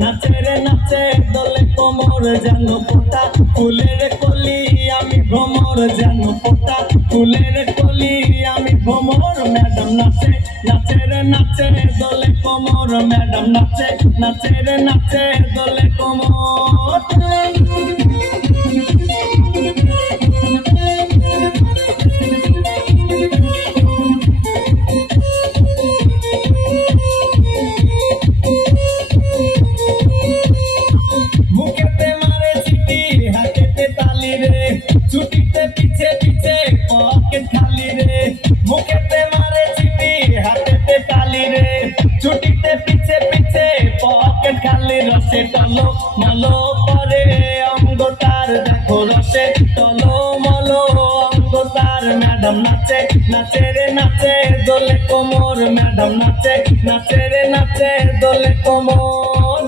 নাচে রে নাচে দোলে কোমর যেন ফোঁটা ফুলের কলি আমি ভ্রমর যেন ফোঁটা ফুলের কলি আমি ভ্রমর ম্যাডাম নাচে নাচে রে নাচে দোলে কোমর ম্যাডাম নাচে নাচে রে নাচে দোলে কোমর ছুটিতে পিছে পিছে পকেট খালি রে মুখেতে মারে চিঠি হাতেতে তালি রে ছুটিতে পিছে পিছে পকেট খালি রসে টলো মলো করে অঙ্গ তার দেখো রসে টলো মলো অঙ্গ তার ম্যাডাম নাচে নাচে রে নাচে দোলে কোমর ম্যাডাম নাচে নাচে রে নাচে দোলে কোমর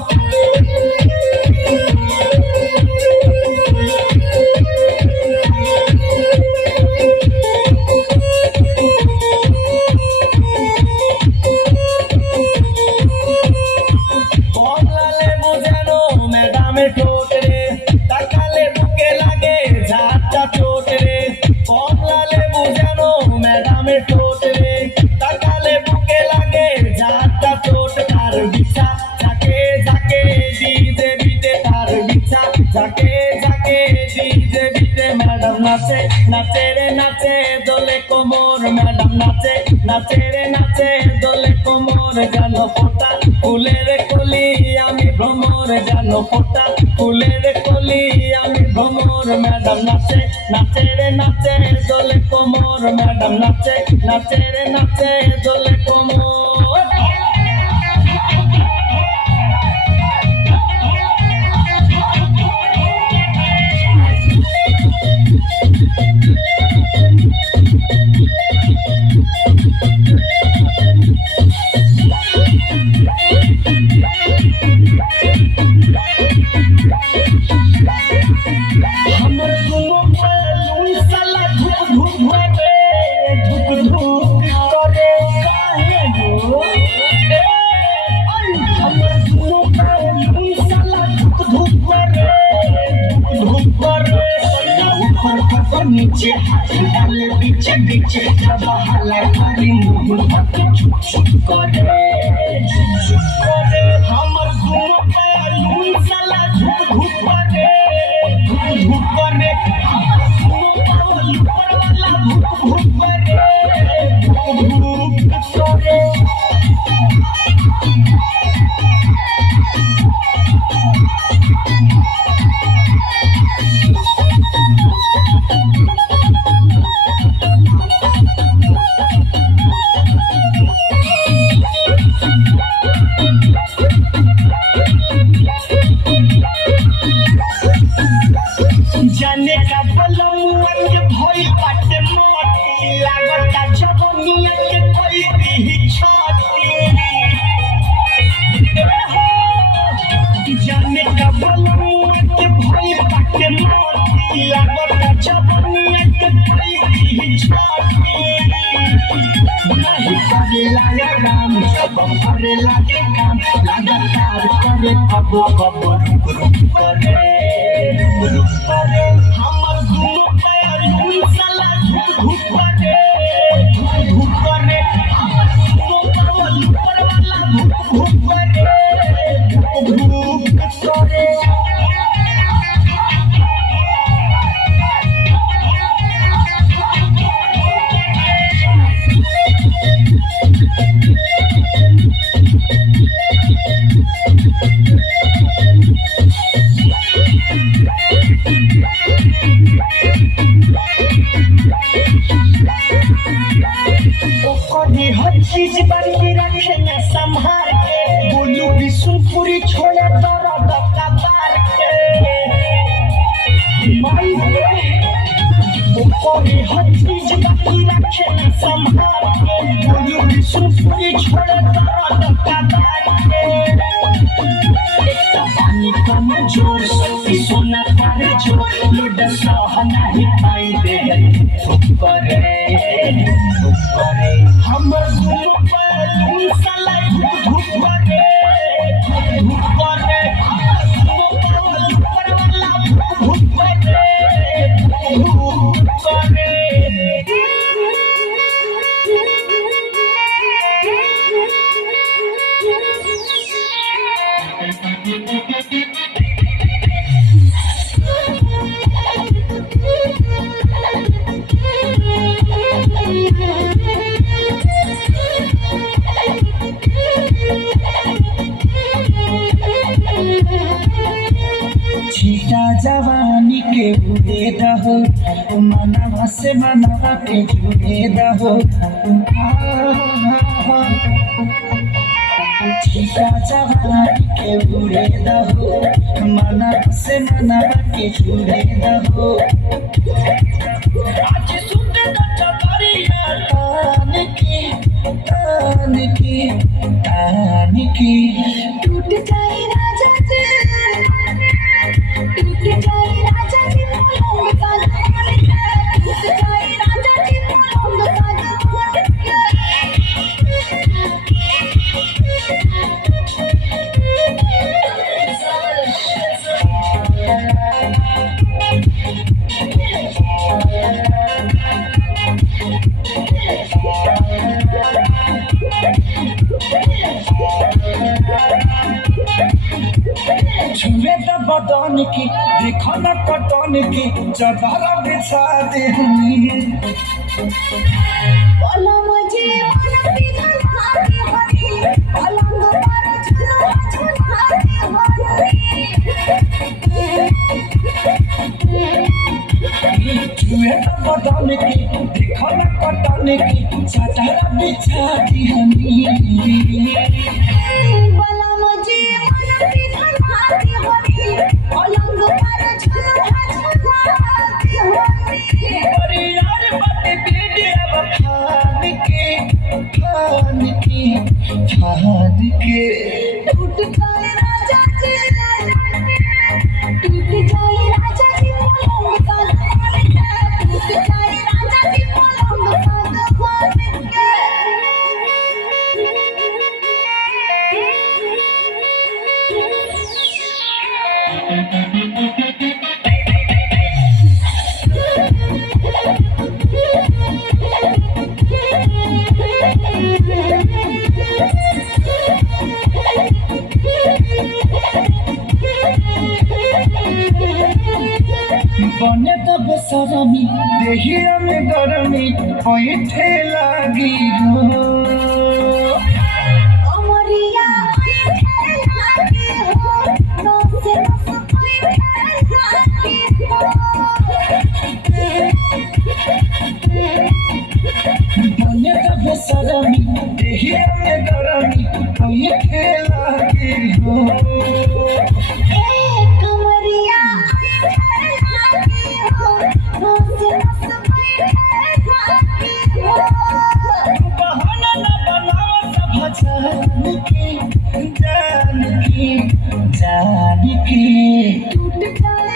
ঠোঁট রে তাকালে বুকে লাগে ঝাঁটা চোট রে কমলা লেবু যেন ম্যাডামের ঠোঁট রে তাকালে বুকে লাগে ঝাঁটা চোট তার বিছা ঝাঁকে ঝাঁকে ডিজে বিটে তার বিছা ঝাঁকে ঝাঁকে ডিজে বিটে ম্যাডাম নাচে নাচে রে নাচে দোলে কোমর ম্যাডাম নাচে নাচে রে নাচে দোলে কোমর যেন ফোঁটা ফুলের কলি আমি ভ্রমর যেন ফোঁটা ফুলের কলি আমি ভ্রমর ম্যাডাম নাচে নাচে রে নাচে দোলে কোমর ম্যাডাম নাচে নাচে রে নাচে দোলে কোমর नीचे डाले पीछे पीछे जब हला करी मुंह पक छुप छुप करे हमर गुनो पे लून साला झुक झुक करे झुक झुक करे हमर गुनो पावल ऊपर वाला झुक झुक करे झुक झुक करे जाने का बलमुआ के भई बाटे मोटी लागता जवनिया के कोई दी छोटी जाने का बलमुआ के भई बाटे मोटी लागता जवनिया के कोई दी छोटी नहीं करे लागे राम सब करे लागे काम लगातार करे अब रुक रुक करे रुक करे हमर गुनो पे लून साला झुक झुक करे झुक झुक करे हमर गुनो पावल ऊपर वाला झुक झुक करे झुक झुक करे हर चीज बन के रखे न संभाल के बोलू बिशुनपुरी छोड़े तोरा दक्का बार के माई कोई हर चीज बन के रखे न संभाल के बोलू बिशुनपुरी छोड़े तोरा दक्का बार के एक पानी कम जोर से सोना तारे जो लुड सहना ही पाई दे ऊपर हमर गुनो पे लून साला धुक धुक करे করে छीटा जवानी के उड़े दहो मनवा से मनवा के जुड़े दहो छीटा जवानी के उड़े दहो मनवा से मनवा के जुड़े दहो आज सुनते दरिया तान की टूट जाए राजा जी, टूट जाए राजा जी पलंग का घर के, टूट जाए राजा जी पलंग का घर के। छुए तो बदन की देखो न कटन की चदर बिछा दे पलंग जी मन पिघला के हरी, पलंग पर झुला झुला के हरी। छुए तो बदन की देखो न कटन की चदर बिछा दी पलंग जी मन पिघला के हरी, पलंग पर झुला झुला के हरी। यार बातें बेटे अब फान के टूट जाए राजा जी, टूट जाए राजा जी पलंग का घर के, टूट जाए राजा जी पलंग का घर के। बने तो बेसरमी देहिया में गरमी पैठे लागी हो अमरिया बैठे लागी हो, नस नस बैठे लागी हो। बने तो बेसरमी देहिया में गरमी पैठे लागी हो कमरिया बैठे लागी हो, नस नस बैठे लागी हो। बहाना न बनाओ सब जान की टूट जाए